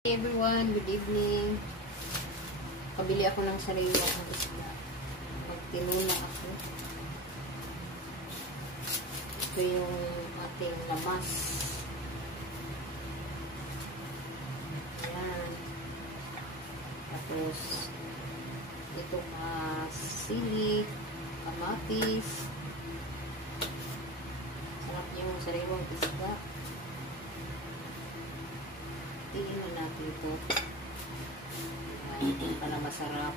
Hey everyone, good evening. Kabili ako ng sariwang isda. Magtinuna ako. Ito yung ating lamas. Ayan. Tapos, ito sili, kamatis. Sarap yung sariwang isda. Tingnan natin ito. Ayan, para masarap.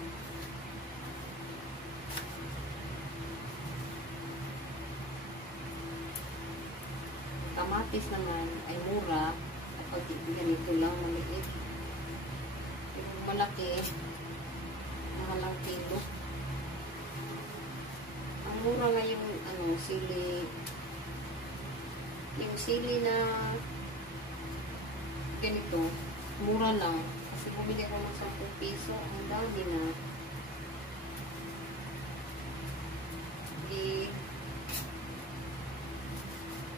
Kamatis naman ay mura. Kapag ganito lang, maliit. Yung malaki, mahalang kilo. Ang mura nga yung sili. Yung sili na ganito, mura lang. Kasi bumili ko ng 10 piso. Ang dami na.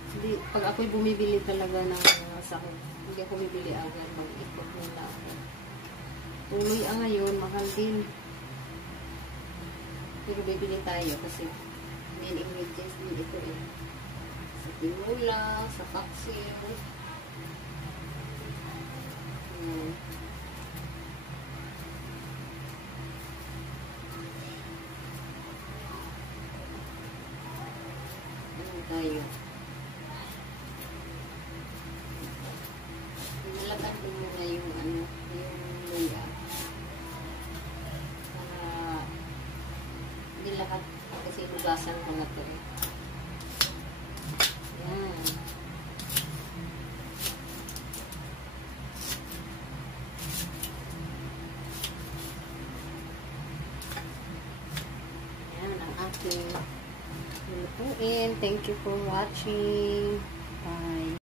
Hindi, pag ako'y bumibili talaga ng sakit, hindi ako bumibili agad. Mag-ikot muna ako. Tuloy ngayon, mahal din. Pero bibili tayo kasi main ingredients din ito eh. Sa tinula, sa paksil. Ano tayo? Nalakan ko muna yung luya. Para hindi lahat kasi hugasan ko na ito eh. Yan. Lutuin. Thank you for watching. Bye.